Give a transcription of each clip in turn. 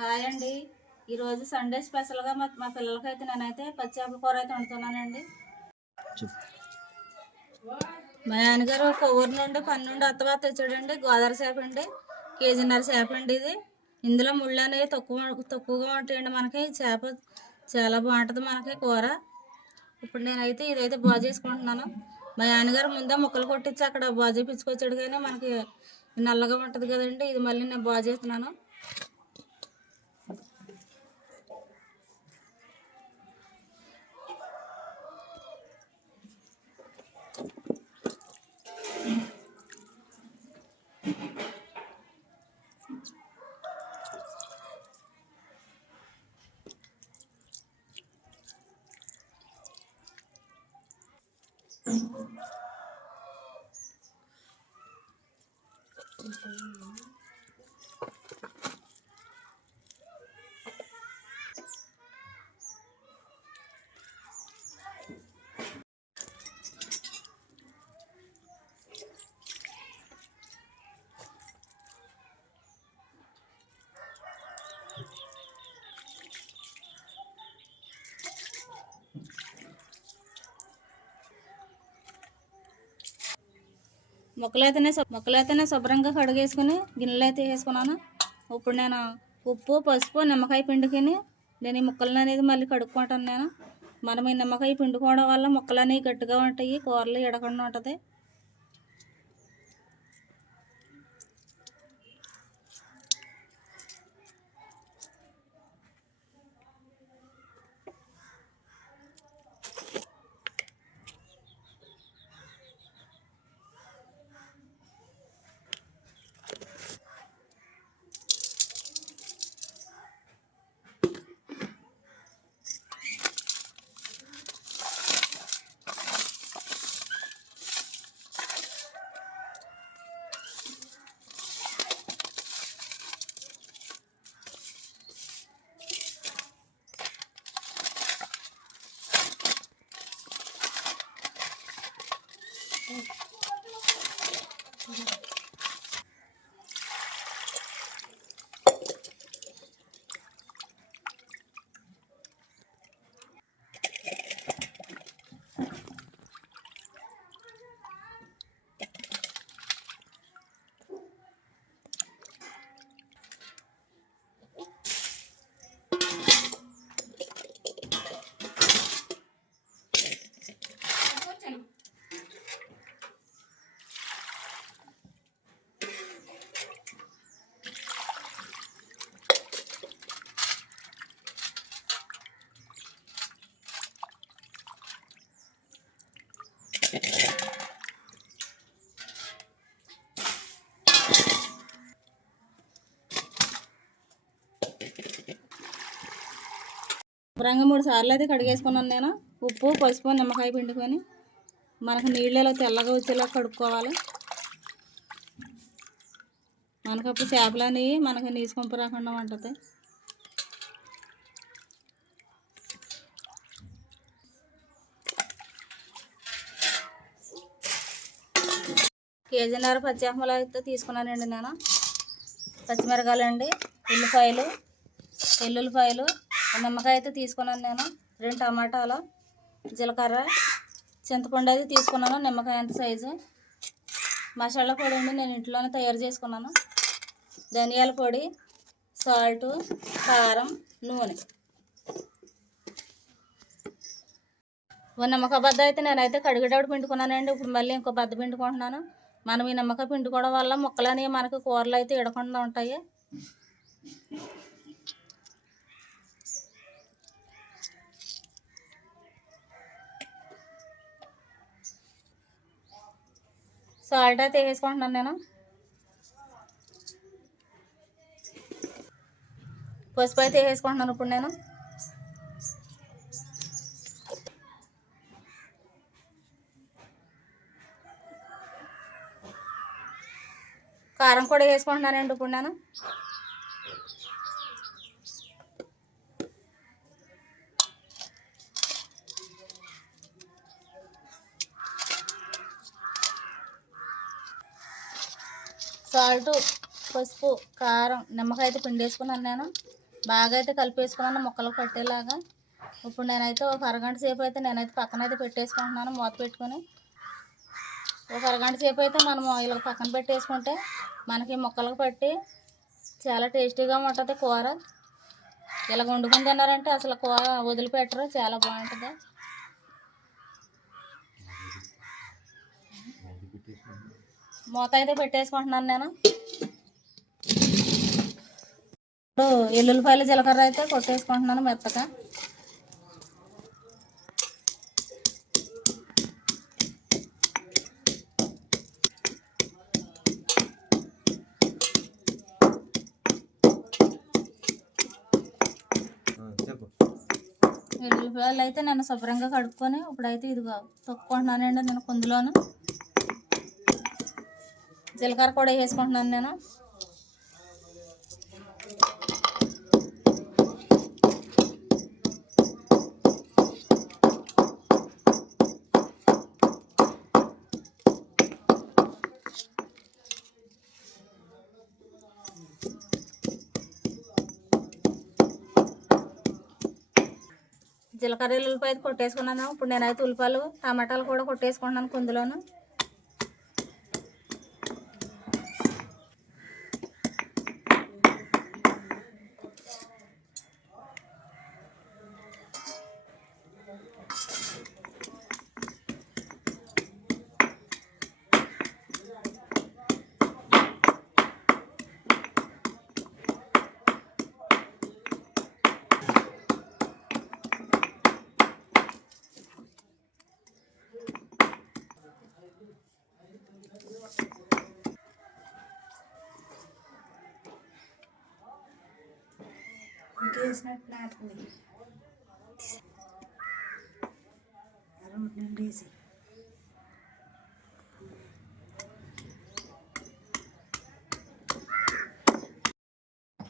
Hi అండి. ఈరోజు Sunday స్పెషల్గా మా పిల్లలకైతే నేనైతే పచ్చి చేపల కూర అయితే వండుతున్నానండి. మా నాన్నగారు కొవ్వూరు నుండి పన్నుండి అత్తవా తెచ్చాడండి. గోదావరి చేప అండి, కేజీన్నర చేప అండి. ఇది ఇందులో ముళ్ళు అనేవి తక్కువగా ఉంటాయండి. మనకి చేప చాలా బాగుంటుంది మనకి కూర. ఇప్పుడు నేనైతే ఇదైతే బాగు చేసుకుంటున్నాను. మా నాన్నగారు ముందే ముక్కలు కొట్టించి అక్కడ బాగు చేయించుకొచ్చాడు, కానీ మనకి నల్లగా ఉంటుంది కదండి. ఇది మళ్ళీ నేను బాగు చేస్తున్నాను. మొక్కలైతేనే శుభ్రంగా కడిగేసుకుని గిన్నెలు అయితే వేసుకున్నాను. ఇప్పుడు నేను ఉప్పు, పసుపు, నిమ్మకాయ పిండుకుని నేను ఈ ముక్కలను అనేది మళ్ళీ కడుక్కుంటాను. మనం ఈ నిమ్మకాయ పిండుకోవడం వల్ల ముక్కలు అనేవి గట్టిగా ఉంటాయి, కూరలు ఎడకుండా ఉంటుంది. శుభ్రంగా 3 సార్లు అయితే కడిగేసుకున్నాను నేను. ఉప్పు, పసుపు, నిమ్మకాయ పిండుకొని మనకు నీళ్ళలో తెల్లగా వచ్చేలా కడుక్కోవాలి. మనకప్పుడు చేపలు అనేవి మనకు నీసుకొంపు రాకుండా ఉంటుంది. కేజీన్నర పచ్చి చేపలు అయితే తీసుకున్నానండి నేను. పచ్చిమిరకాయలు అండి, ఎల్లుల్లిపాయలు, నిమ్మకాయ అయితే తీసుకున్నాను నేను. 2 టమాటాలు, జీలకర్ర, చింతపండు అయితే తీసుకున్నాను నిమ్మకాయ అంత సైజు. మసాలా పొడి అండి నేను ఇంట్లోనే తయారు చేసుకున్నాను. ధనియాల పొడి, సాల్టు, కారం, నూనె. నిమ్మకాయ బద్ద అయితే నేనైతే కడిగేటప్పుడు పిండుకున్నానండి. ఇప్పుడు మళ్ళీ ఇంకో బద్ద పిండుకుంటున్నాను. మనం ఈ నిమ్మకాయ పిండుకోవడం వల్ల ముక్కలు అనేవి మనకు కూరలు అయితే ఎడకుండా ఉంటాయి. సాల్ట్ అయితే వేసుకుంటున్నాను నేను. పసుపు అయితే వేసుకుంటున్నాను ఇప్పుడు నేను. కారం కూడా వేసుకుంటున్నానండి ఇప్పుడు నేను. సాల్ట్, పసుపు, కారం, నిమ్మకాయ అయితే పిండి వేసుకున్నాను నేను. బాగా అయితే కలిపేసుకున్నాను ముక్కలకు పట్టేలాగా. ఇప్పుడు నేనైతే ఒక అరగంట సేపు అయితే నేనైతే పక్కన అయితే పెట్టేసుకుంటున్నాను మూత పెట్టుకొని. ఒక అరగంట సేపు అయితే మనం ఇలా పక్కన పెట్టేసుకుంటే మనకి ముక్కలకు పట్టి చాలా టేస్టీగా ఉంటుంది కూర. ఇలా వండుకొని తిన్నారంటే అసలు కూర వదిలిపెట్టరు, చాలా బాగుంటుంది. మూత అయితే పెట్టేసుకుంటున్నాను నేను. ఇప్పుడు ఎల్లుల్లిపాయలు జీలకర్ర అయితే కొట్టేసుకుంటున్నాను మెత్తగా. ఎల్లుల్లిపాయలు అయితే నేను శుభ్రంగా కడుక్కొని ఇప్పుడైతే ఇదిగో తొక్కుకుంటున్నానండి నేను. కుందులోను జీలకర్ర కూడా వేసుకుంటున్నాను నేను. జీలకర్ర ఎల్లుల్లిపాయ కొట్టేసుకున్నాను. ఇప్పుడు నేనైతే ఉల్లిపాయలు టమాటాలు కూడా కొట్టేసుకుంటున్నాను కుందులోను.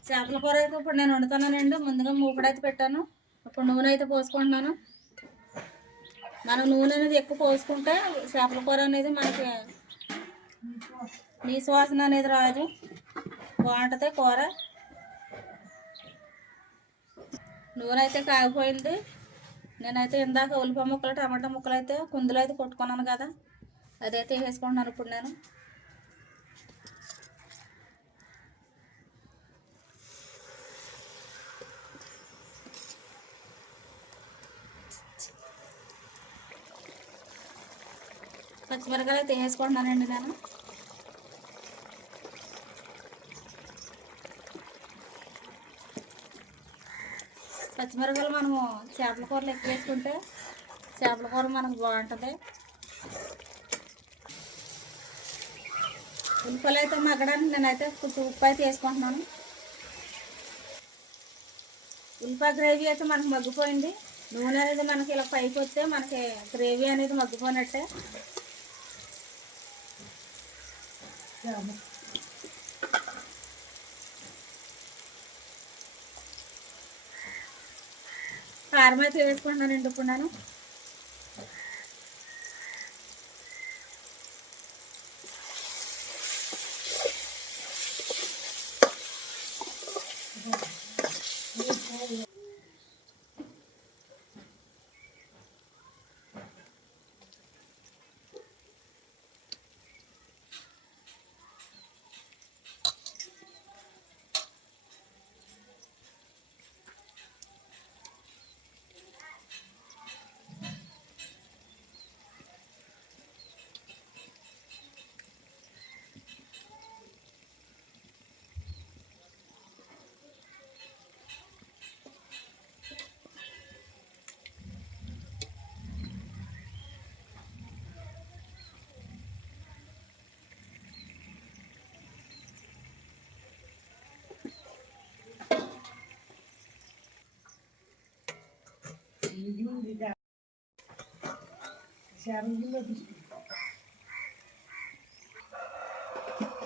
చేపల కూర అయితే ఇప్పుడు నేను వండుతానండి. ముందుగా మూకుడైతే పెట్టాను. ఇప్పుడు నూనె అయితే పోసుకుంటున్నాను. మనం నూనె అనేది ఎక్కువ పోసుకుంటే చేపల కూర అనేది మనకి నీసు వాసన అనేది రాదు, బాగుంటుంది కూర. నూనె అయితే కాగిపోయింది. నేనైతే ఇందాక ఉల్లిపాయ ముక్కలు టమాటా ముక్కలు అయితే కుందులో అయితే కొట్టుకున్నాను కదా, అదైతే వేసుకుంటున్నాను ఇప్పుడు నేను. పచ్చిమిరకాయలు అయితే వేసుకుంటున్నానండి నేను. పచ్చిమిరకాయలు మనము చేపల కూరలు ఎక్కువ వేసుకుంటే చేపల కూర మనకు బాగుంటుంది. ఉల్లిపాయలు అయితే మగ్గడానికి నేనైతే కొంచెం ఉప్పు అయితే వేసుకుంటున్నాను. ఉల్లిపాయ గ్రేవీ అయితే మనకు మగ్గిపోయింది. నూనె అనేది మనకి ఇలా పైకి వస్తే మనకి గ్రేవీ అనేది మగ్గిపోయినట్టే. కారం అయితే వేసుకుంటున్నానండి ఇప్పుడు నేను.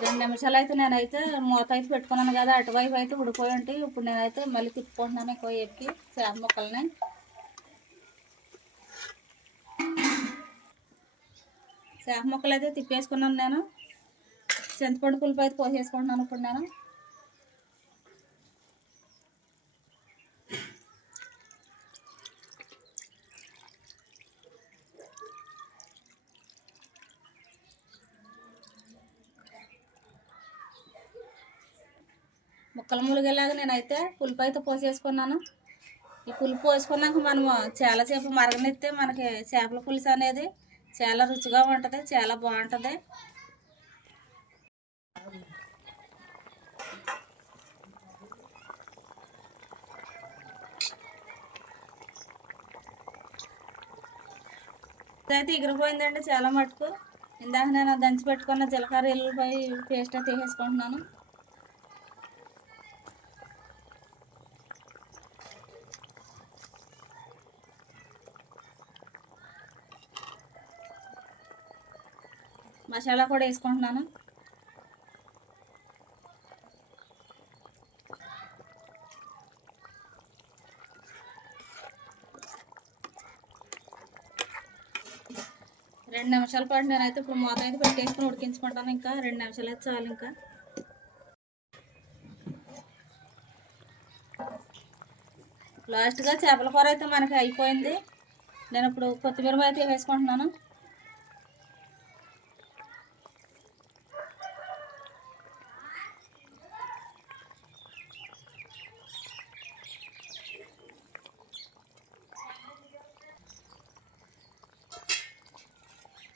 రెండు నిమిషాలు అయితే నేనైతే మూత అయితే పెట్టుకున్నాను కదా, అటువైపు అయితే ఉడిపోయి ఉంటాయి. ఇప్పుడు నేనైతే మళ్ళీ తిప్పుకుంటున్నాను ఎక్కువ వేపుకి చేప ముక్కల్ని. చేప ముక్కలు అయితే తిప్పేసుకున్నాను నేను. చింతపండు పులుపు అయితే పోసేసుకుంటున్నాను ఇప్పుడు నేను. ముక్కలు ములిగేలాగా నేనైతే పులుపు అయితే పోసేసుకున్నాను. ఈ పులుపు పోసుకున్నాక మనము చాలాసేపు మరగనిస్తే మనకి చేపల పులుసు అనేది చాలా రుచిగా ఉంటుంది, చాలా బాగుంటుంది. ఇదైతే ఎగిరిపోయిందండి చాలా మటుకు. ఇందాక నేను దంచి పెట్టుకున్న జీలకర్ర ఎల్లుల్లిపాయ పేస్ట్ అయితే వేసేసుకుంటున్నాను. మసాలా కూడా వేసుకుంటున్నాను. రెండు నిమిషాల పాటు నేనైతే ఇప్పుడు మూత అయితే పెట్టేసుకుని ఉడికించుకుంటాను. ఇంకా 2 నిమిషాలు అయితే చాలు. ఇంకా లాస్ట్గా చేపల కూర అయితే మనకి అయిపోయింది. నేను ఇప్పుడు కొత్తిమీర అయితే వేసుకుంటున్నాను.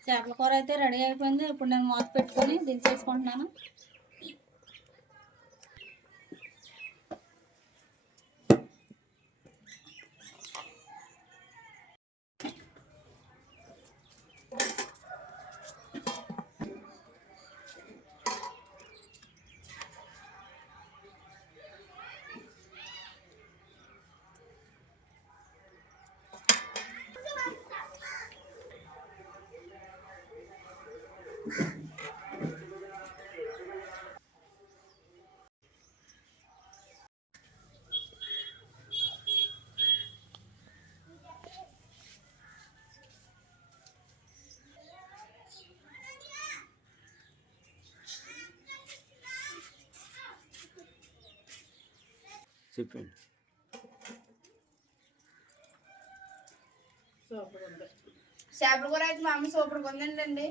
చేపల కూర అయితే రెడీ అయిపోయింది. ఇప్పుడు నేను మూత పెట్టుకొని దించేసుకుంటున్నాను. చెప్పండి. చేపల కూర అయితే మా అమ్మ సూపర్గా ఉందండి.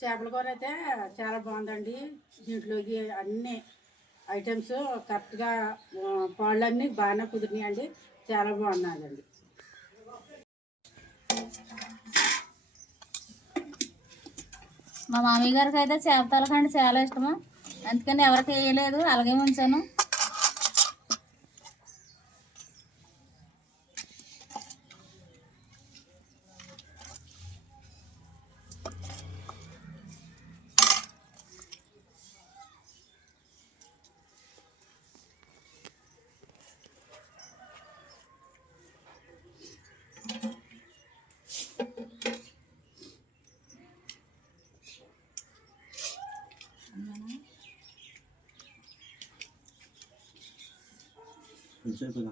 చేపల కూర అయితే చాలా బాగుందండి. దీంట్లోకి అన్ని ఐటమ్స్ కరెక్ట్గా పాళ్ళన్నీ బాగానే కుదిరినాయండి. చాలా బాగున్నాయండి. మా మామయ్య గారికి అయితే చేప తలకండి చాలా ఇష్టము, అందుకని ఎవరికి వేయలేదు, అలాగే ఉంచాను. కొంచెం